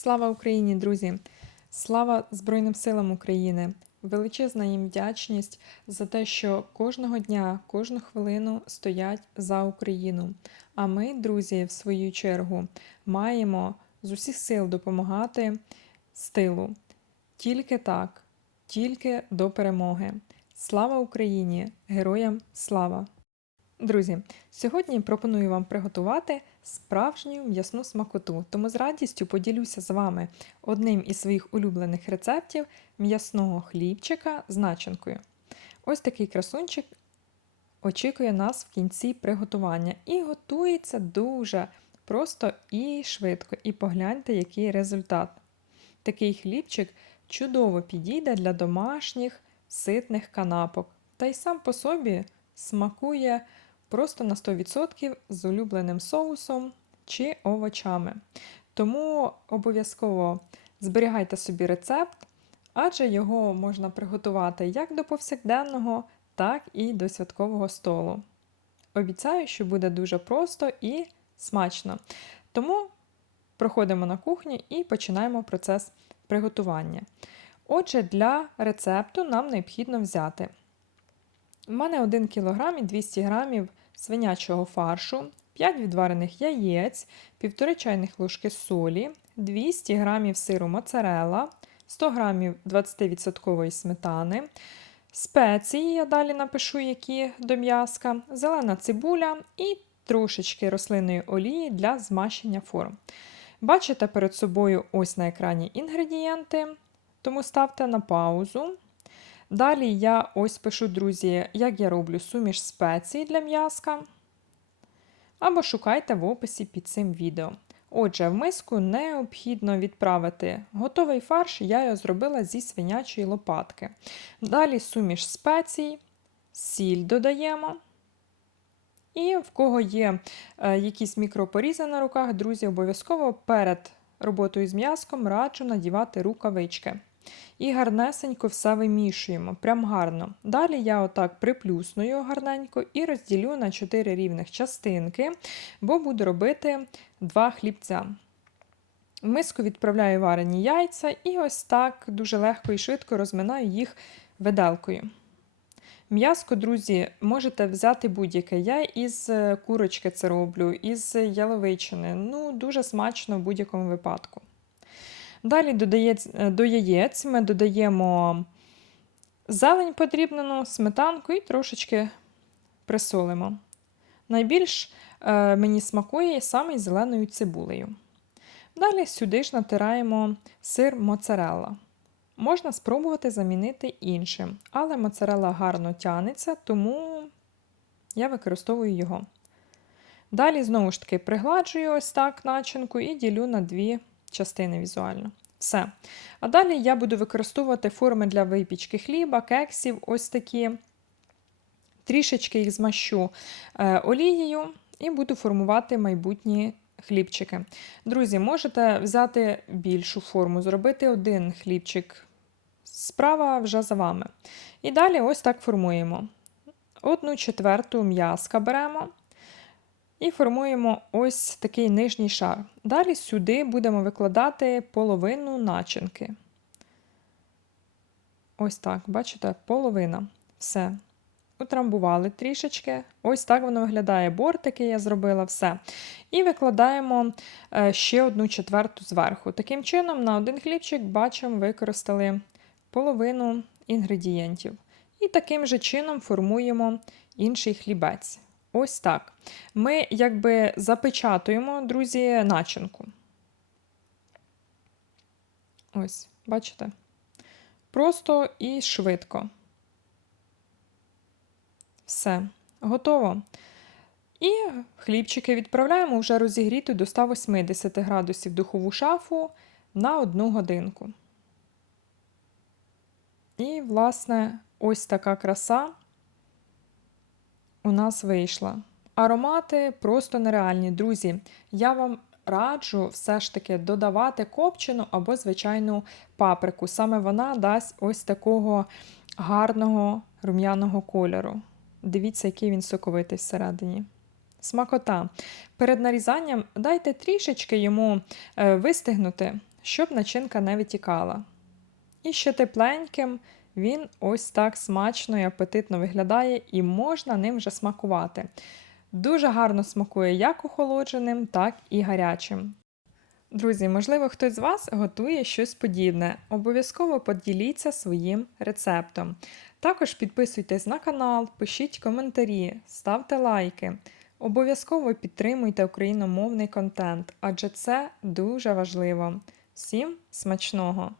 Слава Україні, друзі! Слава Збройним силам України! Величезна їм вдячність за те, що кожного дня, кожну хвилину стоять за Україну. А ми, друзі, в свою чергу, маємо з усіх сил допомагати з тилу. Тільки так, тільки до перемоги. Слава Україні! Героям слава! Друзі, сьогодні пропоную вам приготувати справжню м'ясну смакоту, тому з радістю поділюся з вами одним із своїх улюблених рецептів м'ясного хлібчика з начинкою. Ось такий красунчик очікує нас в кінці приготування і готується дуже просто і швидко. І погляньте, який результат. Такий хлібчик чудово підійде для домашніх ситних канапок, та й сам по собі смакує просто на 100% з улюбленим соусом чи овочами. Тому обов'язково зберігайте собі рецепт, адже його можна приготувати як до повсякденного, так і до святкового столу. Обіцяю, що буде дуже просто і смачно. Тому проходимо на кухню і починаємо процес приготування. Отже, для рецепту нам необхідно взяти. У мене 1 кг і 200 г свинячого фаршу, 5 відварених яєць, 1,5 чайних ложки солі, 200 г сиру моцарелла, 100 г 20% сметани, спеції, я далі напишу, які до м'яска, зелена цибуля і трошечки рослинної олії для змащення форм. Бачите перед собою ось на екрані інгредієнти, тому ставте на паузу. Далі я ось пишу, друзі, як я роблю суміш спецій для м'яска. Або шукайте в описі під цим відео. Отже, в миску необхідно відправити готовий фарш, я його зробила зі свинячої лопатки. Далі суміш спецій, сіль додаємо. І в кого є е, якісь мікропорізи на руках, друзі, обов'язково перед роботою з м'яском раджу надівати рукавички. І гарнесенько все вимішуємо, прям гарно. Далі я отак приплюсную гарненько і розділю на 4 рівних частинки, бо буду робити два хлібця. В миску відправляю варені яйця і ось так дуже легко і швидко розминаю їх виделкою. М'яско, друзі, можете взяти будь-яке. Я із курочки це роблю, із яловичини. Ну, дуже смачно в будь-якому випадку. Далі е, до яєць ми додаємо зелень подрібнену, сметанку і трошечки присолимо. Найбільш е, мені смакує саме зеленою цибулею. Далі сюди ж натираємо сир моцарелла. Можна спробувати замінити іншим, але моцарелла гарно тянеться, тому я використовую його. Далі, знову ж таки, пригладжую ось так начинку і ділю на дві частини візуально. Все. А далі я буду використовувати форми для випічки хліба, кексів, ось такі. Трішечки їх змащу е, олією і буду формувати майбутні хлібчики. Друзі, можете взяти більшу форму, зробити один хлібчик. Справа вже за вами. І далі ось так формуємо. Одну четверту м'язка беремо. І формуємо ось такий нижній шар. Далі сюди будемо викладати половину начинки. Ось так, бачите, половина. Все. Утрамбували трішечки. Ось так воно виглядає. Бортики я зробила все. І викладаємо е, ще одну четверту зверху. Таким чином, на один хлібчик, бачимо, використали половину інгредієнтів. І таким же чином формуємо інший хлібець. Ось так. Ми якби запечатуємо, друзі, начинку. Ось, бачите? Просто і швидко. Все, готово. І хлібчики відправляємо вже розігріту до 180 градусів духову шафу на одну годинку. І, власне, ось така краса у нас вийшла. Аромати просто нереальні. Друзі, я вам раджу все ж таки додавати копчену або звичайну паприку. Саме вона дасть ось такого гарного рум'яного кольору. Дивіться, який він соковитий всередині. Смакота. Перед нарізанням дайте трішечки йому е, вистигнути, щоб начинка не витікала. І ще тепленьким він ось так смачно і апетитно виглядає, і можна ним вже смакувати. Дуже гарно смакує як охолодженим, так і гарячим. Друзі, можливо, хтось з вас готує щось подібне. Обов'язково поділіться своїм рецептом. Також підписуйтесь на канал, пишіть коментарі, ставте лайки. Обов'язково підтримуйте україномовний контент, адже це дуже важливо. Всім смачного!